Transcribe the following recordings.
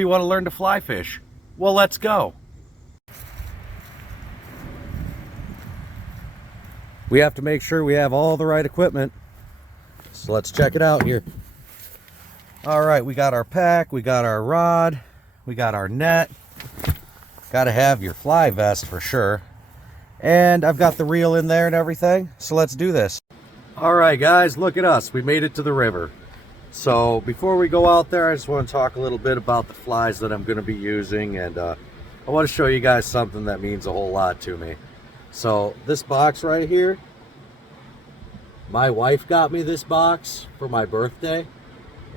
You want to learn to fly fish? Well, let's go. We have to make sure we have all the right equipment. So let's check it out here. All right, we got our pack, we got our rod, we got our net. Got to have your fly vest for sure. And I've got the reel in there and everything. So let's do this. All right, guys, look at us. We made it to the river. So before we go out there, I just want to talk a little bit about the flies that I'm going to be using. And I want to show you guys something that means a whole lot to me. So this box right here, my wife got me this box for my birthday.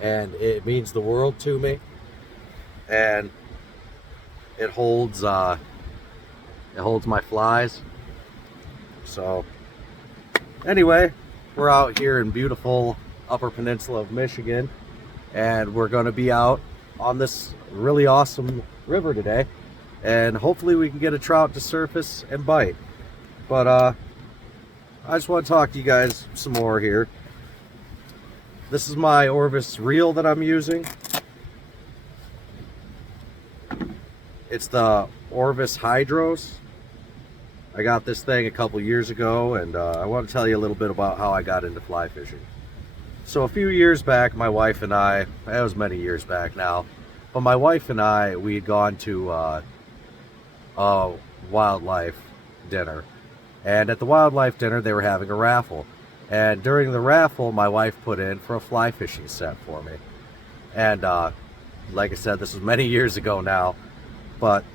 And it means the world to me. And it holds my flies. So anyway, we're out here in beautiful Upper Peninsula of Michigan, and we're going to be out on this really awesome river today, and hopefully we can get a trout to surface and bite. But I just want to talk to you guys some more here. This is my Orvis reel that I'm using. It's the Orvis Hydros. I got this thing a couple years ago, and I want to tell you a little bit about how I got into fly fishing. So a few years back, my wife and I, it was many years back now, but my wife and I, we had gone to a wildlife dinner. And at the wildlife dinner, they were having a raffle. And during the raffle, my wife put in for a fly fishing set for me. And like I said, this was many years ago now, but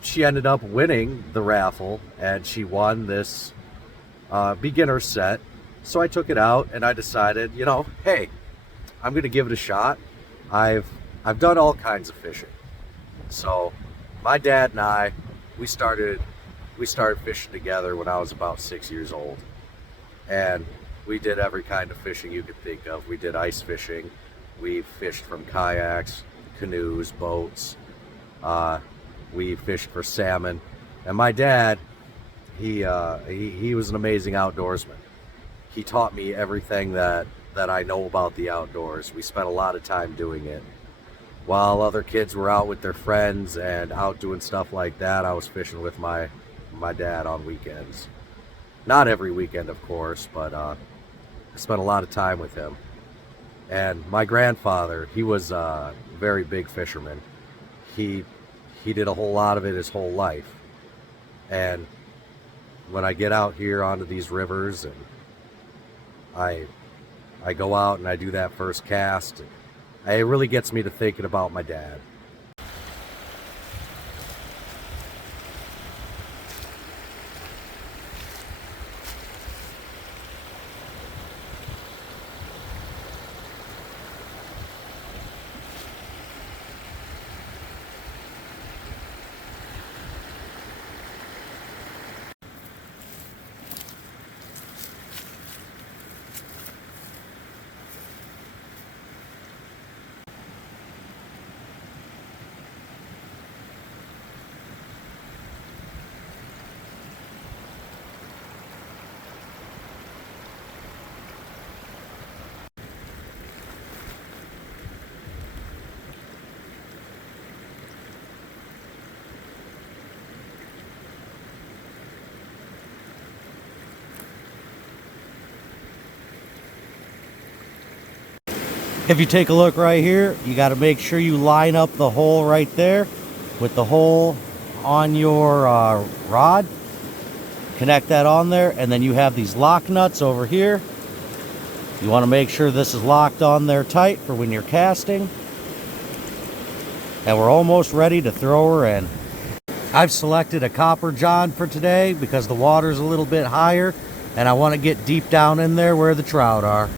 she ended up winning the raffle, and she won this beginner set. So I took it out and I decided, you know, hey, I'm gonna give it a shot. I've done all kinds of fishing. So my dad and I, we started fishing together when I was about 6 years old. And we did every kind of fishing you could think of. We did ice fishing. We fished from kayaks, canoes, boats. We fished for salmon. And my dad, he was an amazing outdoorsman. He taught me everything that I know about the outdoors. We spent a lot of time doing it. While other kids were out with their friends and out doing stuff like that, I was fishing with my dad on weekends. Not every weekend, of course, but I spent a lot of time with him. And my grandfather, he was a very big fisherman. He did a whole lot of it his whole life. And when I get out here onto these rivers and I go out and I do that first cast, it really gets me to thinking about my dad. If you take a look right here, you got to make sure you line up the hole right there with the hole on your rod. Connect that on there, and then you have these lock nuts over here. You want to make sure this is locked on there tight for when you're casting. And we're almost ready to throw her in. I've selected a copper john for today because the water's a little bit higher and I want to get deep down in there where the trout are.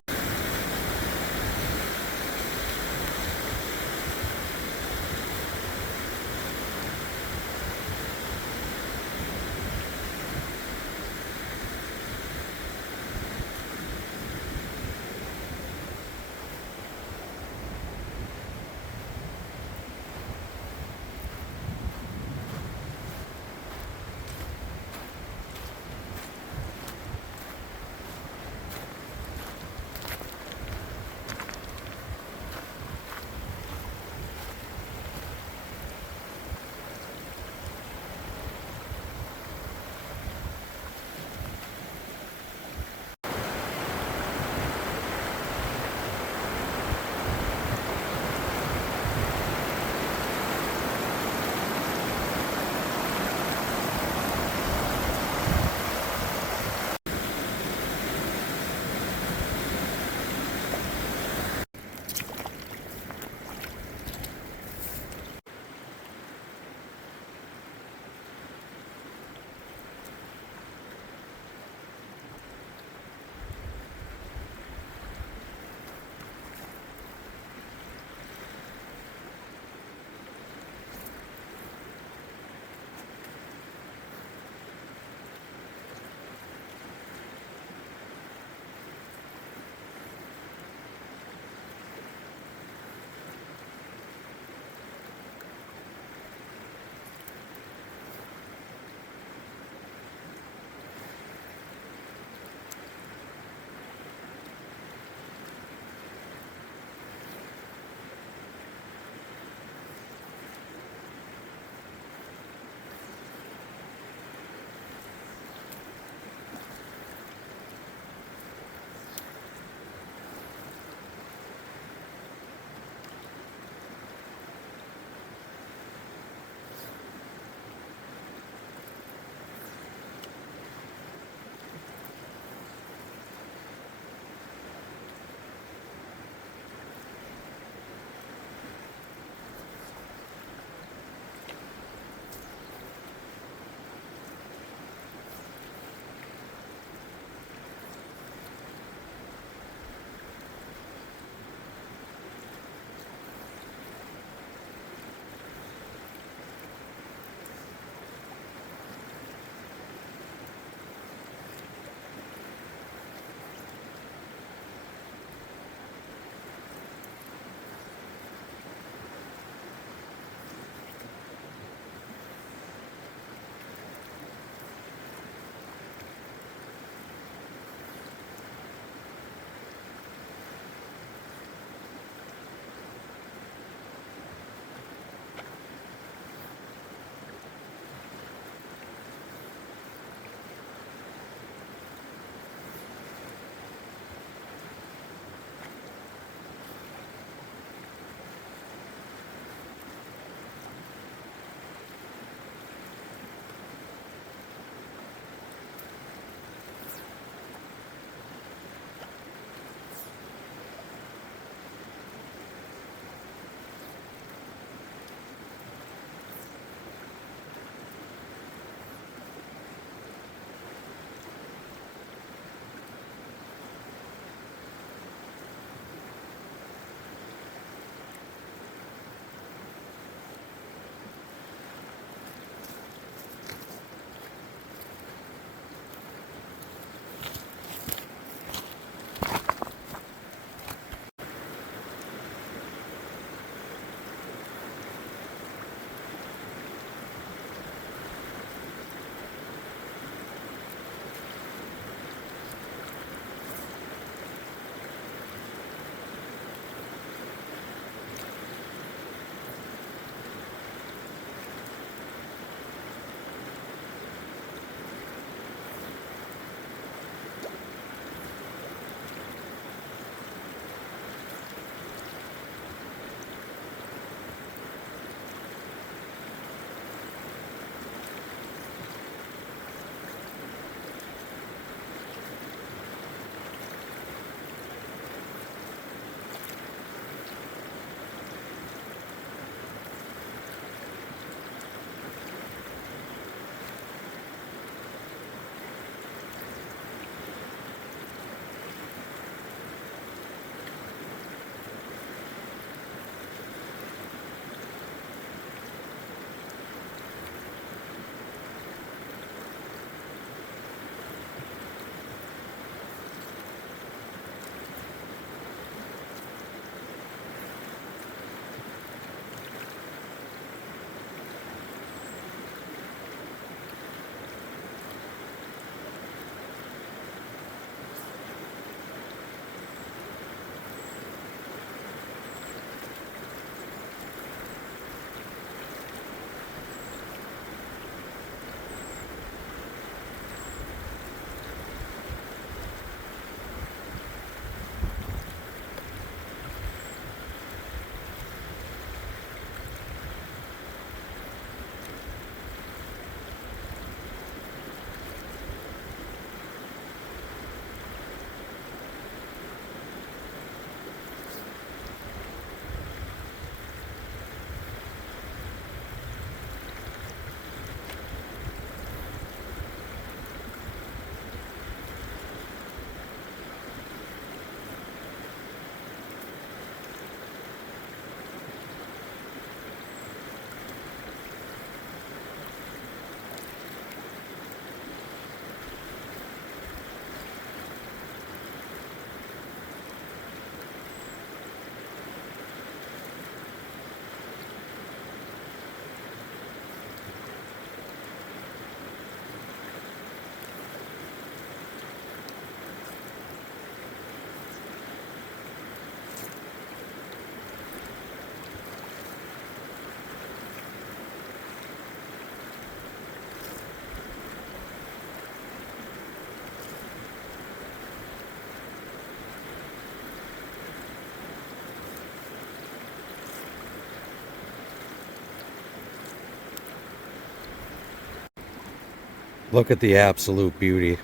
Look at the absolute beauty.